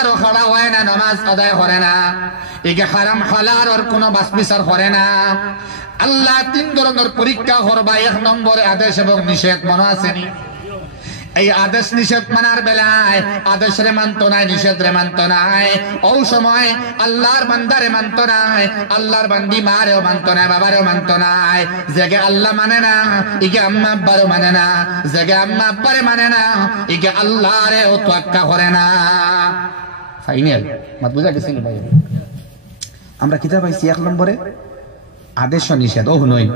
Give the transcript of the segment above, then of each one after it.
একবারও খাড়া হয় না, নামাজ আদায় করে না, একে হারাম হালাল আর কোনো বাস বিচার করে না। আল্লাহ তিন ধরনের পরীক্ষা করবা। এক নম্বরে আদেশ এবং নিষেধ, মনে আসেনি? এই আদেশ নিষেধ মানার বেলায় আদেশ রে মানত নাই, নিষেধ রে মানত নাই। ও সময় আল্লাহর বান্দারে মানত নাই, আল্লাহর বান্দি মারেও মানত নাই, বাবারেও মানত নাই। জেগে আল্লাহ মানে না, ইকে আম্মা আব্বারও মানে না, জেগে আম্মা আব্বারে মানে না, ইকে আল্লাহরে ও তোয়াক্কা করে না। ফাইনাল মাত বুঝা গেছিল ভাই? আমরা কিতাব পাইছি এক নম্বরে আদেশ ও নিষেধ। ও নই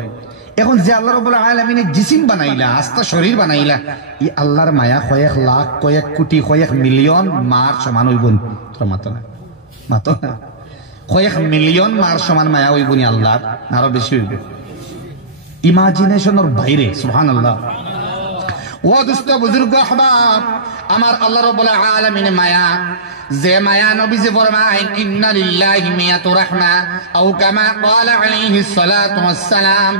এখন যে আল্লাহ রাব্বুল আলামিনের জিসিম বানাইলা, আস্থা শরীর বানাইলা, এই আল্লাহর মায়া কয়েক লাখ, কয়েক কোটি, কয়েক মিলিয়ন মার সমান হইব মাতো না, মাতো না, কয়েক মিলিয়ন মার সমান মায়া হইব নি আল্লাহর? আরো বেশি হইব, ইমাজিনেশনের বাইরে। সুবহানাল্লাহ। ও দুস্থ বুজুর্গ আহবাব, আমার আল্লাহ রাব্বুল আলামিনের মায়া, যে মায়া নবীজি ফরমায় ইন্না লিল্লাহি মিয়াতু রাহমা আও কামা ক্বালা আলাইহিস সালাতু ওয়াস সালাম।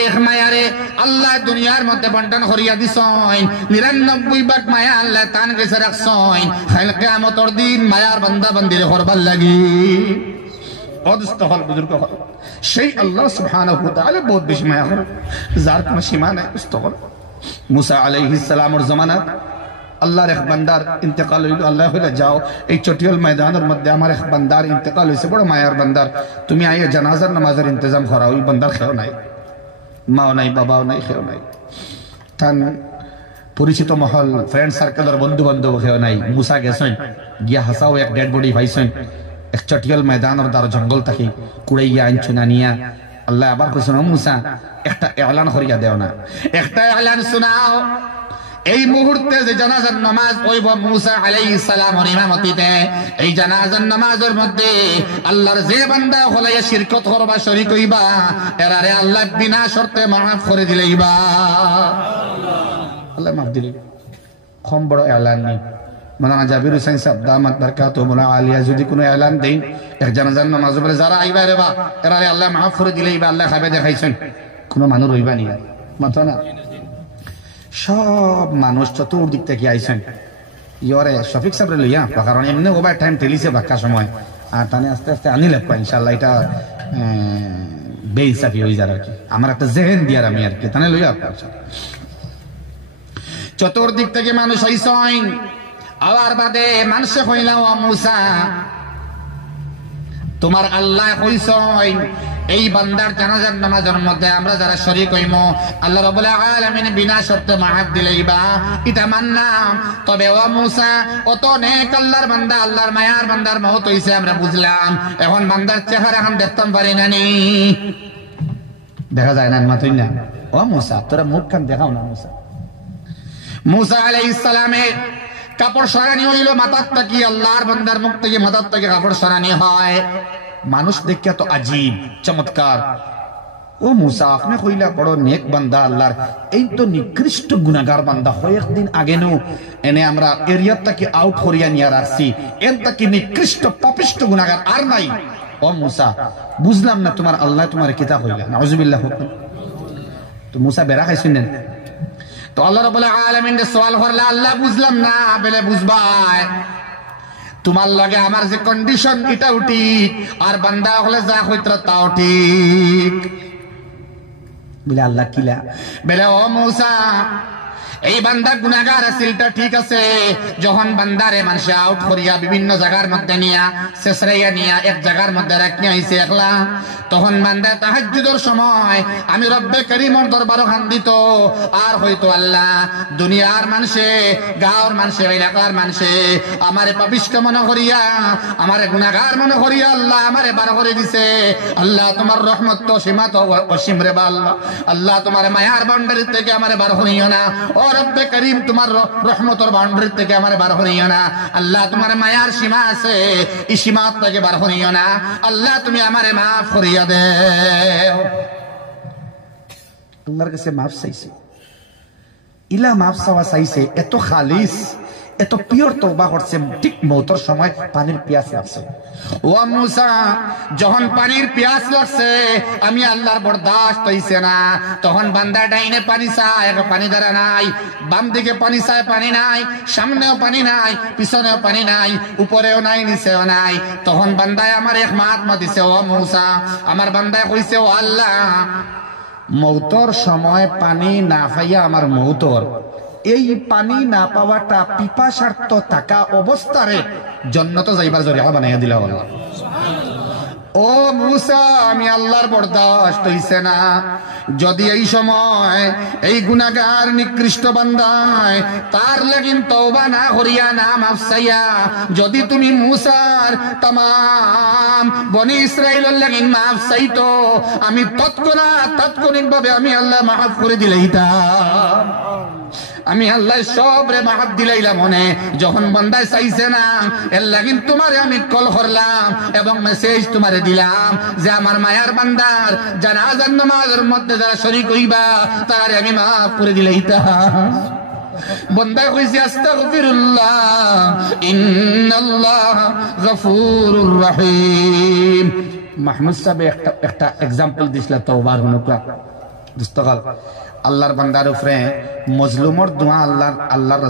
এক মায়ারে আল্লাহ দুনিয়ার মধ্যে বন্টন করিয়া দিছেন, 99 ভাগ মায়া আল্লাহ তান কাছে রাখছেন কাল কিয়ামতের দিন মায়ার বান্দা বান্দিরে করবার লাগি। অদস্ত হল বুজুর্গ হল, সেই আল্লাহ সুবহানাহু ওয়া তাআলা বহুত বেশি মায়া করে, যার কোনো সীমা নাই। উস্তগফর। মুসা আলাইহিস সালামের জামানাত আল্লাহর এক বান্দার ইন্তেকাল হইল। আল্লাহ হইলে যাও, এই চটিয়াল ময়দানের মধ্যে আমার এক বান্দার ইন্তেকাল হয়েছে, বড় মায়ার বান্দার, তুমি আইয়ে জানাজার নামাজের ইন্তজাম করা। ওই বান্দার খেও নাই, মাও নাই, বাবাও নাই, খেও নাই, তান পরিচিত মহল, ফ্রেন্ড সার্কেলের বন্ধু বান্ধব খেও নাই। মুসা গেছেন, গিয়া হাসাও এক ডেড বডি পাইছেন এক চটিয়াল ময়দানের দ্বার জঙ্গল থাকি কুড়াইয়া আনছেন আনিয়া। আল্লাহ আবার কইছেন, মুসা একটা এলান করিয়া দেও না, একটা এলান শোনাও। এই মুহূর্তে যে জানাজার নামাজ হইব মুসা আলাইহিস সালামের ইমামতিতে, এই জানাজার নামাজের মধ্যে আল্লাহর যে বান্দা হলাইয়া শিরকত করবা, শরীক হইবা, এরারে আল্লাহ বিনা শর্তে মাফ করে দিলেইবা। আল্লাহ মাফ দিলে। কম বড় এলান নেই। মাওলানা জাবির হোসেন সাহেব দামাত বারকাতুহুল আলিয়া যদি কোনো এলান দেন এক জানাজার নামাজ বলে যারা আইবা রে বা এরারে আল্লাহ মাফ করে দিলেইবা, আল্লাহ খাবে দেখাইছেন, কোনো মানুষ হইবা নি মাথা না। সব মানুষ চতুর্দিক থেকে আইছেন, ইয়রে শফিক সাহেব লইয়া, কারণ এমনি ওভার টাইম ঠেলিছে বাক্কা সময়, আর টানে আস্তে আস্তে আনি লাগবে ইনশাল্লাহ। এটা বেইনসাফি হয়ে যার আর কি, আমার একটা জেহেন দিয়ার আমি আর কি টানে লইয়া। চতুর্দিক থেকে মানুষ আইছেন, আবার বাদে মানুষে কইলা, ও মুসা তোমার আল্লাহ কইছেন এই বান্দার জানাজার নামাজের মধ্যে আমরা যারা শরীক হইম আল্লাহ রাব্বুল আলামিন বিনা শর্তে মাফ দিলেইবা, এটা মানলাম। তবে ও মুসা, অত নেক আল্লাহর বান্দা, আল্লাহর মায়ার বান্দার মওত হইছে আমরা বুঝলাম, এখন বান্দার চেহারা এখন দেখতাম পারি না, নি দেখা যায় না মাতুই না। ও মুসা, তোরা মুখ কান দেখাও না। মুসা মুসা আলাইহিস সালামের কাপড় সরানি হইল মাথার থেকে, আল্লাহর বান্দার মুখ থেকে মাথার থেকে কাপড় সরানি হয়। মানুষ দেখে তো আজীব চমৎকার। ও মুসা, আপনি কইলা বড় নেক বান্দা আল্লাহর, এই তো নিকৃষ্ট গুনাহগার বান্দা। কয়েকদিন আগে নো এনে আমরা এরিয়া থেকে আউট করিয়া নিয়ে রাখছি, এর থেকে নিকৃষ্ট পাপিষ্ট গুনাহগার আর নাই। ও মুসা, বুঝলাম না তোমার আল্লাহ তোমার কিতাব হইলা, নাউজুবিল্লাহ। তো মুসা বেড়া খাইছেন না, তো আল্লাহ রাব্বুল আলামিন সওয়াল করলা, আল্লাহ বুঝলাম না বলে বুঝবাই, তোমার লগে আমার যে কন্ডিশন এটাও ঠিক, আর বান্দা হলে যা হইতো তাও ঠিক। বলে আল্লাহ কিলা বলে, ও মুসা এই বান্দা গুনাহগার আসিলটা ঠিক আছে, যখন বান্দারে মানুষ আউট করিয়া বিভিন্ন জায়গার মধ্যে নিয়া শেষরাইয়া নিয়া এক জায়গার মধ্যে রাখিয়া আইছে একলা, তখন বান্দা তাহাজ্জুদের সময় আমি রব্বে করিমের দরবারে কান্দিত, আর হয়তো আল্লাহ দুনিয়ার মানুষে, গাঁওর মানুষে, এলাকার মানুষে আমারে পাপিষ্ঠ মনে করিয়া, আমারে গুনাহগার মনে করিয়া আল্লাহ আমারে বার করে দিছে। আল্লাহ তোমার রহমত তো সীমা তো অসীম রে বা আল্লাহ, আল্লাহ তোমার মায়ার বাউন্ডারি থেকে আমারে বার করিও না। ও রব্বে করিম, তোমার রহমতের বাউন্ডারি থেকে আমারে বার করিও না। আল্লাহ তোমার মায়ার সীমা আছে, এই সীমা থেকে বার করিও না। আল্লাহ তুমি আমারে মাফ করিয়া দেও। আল্লাহর কাছে মাফ চাইছে, ইলা মাফ চাওয়া চাইছে, এত খালিস, এত পিওর তওবা করছে, ঠিক মওতের সময় পানির পিয়াস লাগছে। ও মুসা, যখন পানির পিয়াস লাগছে আমি আল্লাহর বরদাস্ত হইছে না, তখন বান্দা ডাইনে পানি চায়, পানি দ্বারা নাই, বাম দিকে পানি চায়, পানি নাই, সামনেও পানি নাই, পিছনেও পানি নাই, উপরেও নাই, নিচেও নাই। তখন বান্দায় আমার এক মাত দিছে, ও মুসা, আমার বান্দায় কইছে, ও আল্লাহ, মওতর সময় পানি না পাইয়া আমার মওতর এই পানি না পাওয়াটা পিপাসার্থ থাকা অবস্থারে জান্নাত যাইবার জরিয়া বানাইয়া দিলা আল্লাহ। ও মুসা, আমি আল্লাহর বরদাস্ত হইছে না, যদি এই সময় এই গুনাহগার নিকৃষ্ট বান্দায় তার লাগিন তওবা না করিয়া না মাফ চাইয়া যদি তুমি মুসার तमाम বনি ইসরাইলের লাগিন মাফ চাইতো, আমি তাৎক্ষণিকভাবে আমি আল্লাহ মাফ করে দিলাইতাম। আমি আল্লাহ সবরে মাফ দিলাইলাম। মনে যখন বান্দায় চাইছে না এর লাগিন তোমারে আমি কল করলাম এবং মেসেজ তোমারে দিলাম যে আমার মায়ার বান্দার জানাজার নামাজের মধ্যে যারা শরীক হইবা তারে আমি মাফ করে দিলাইতাম। বন্দা কইছে আস্তাগফিরুল্লাহ ইন্নাল্লাহ গফুরুর রহিম। মাহমুদ সাহেব একটা এক্সাম্পল দিছিল তওবার হুনকা দুস্তগাল আল্লাহর বান্দার উপরে মজলুমর দোয়া আল্লাহর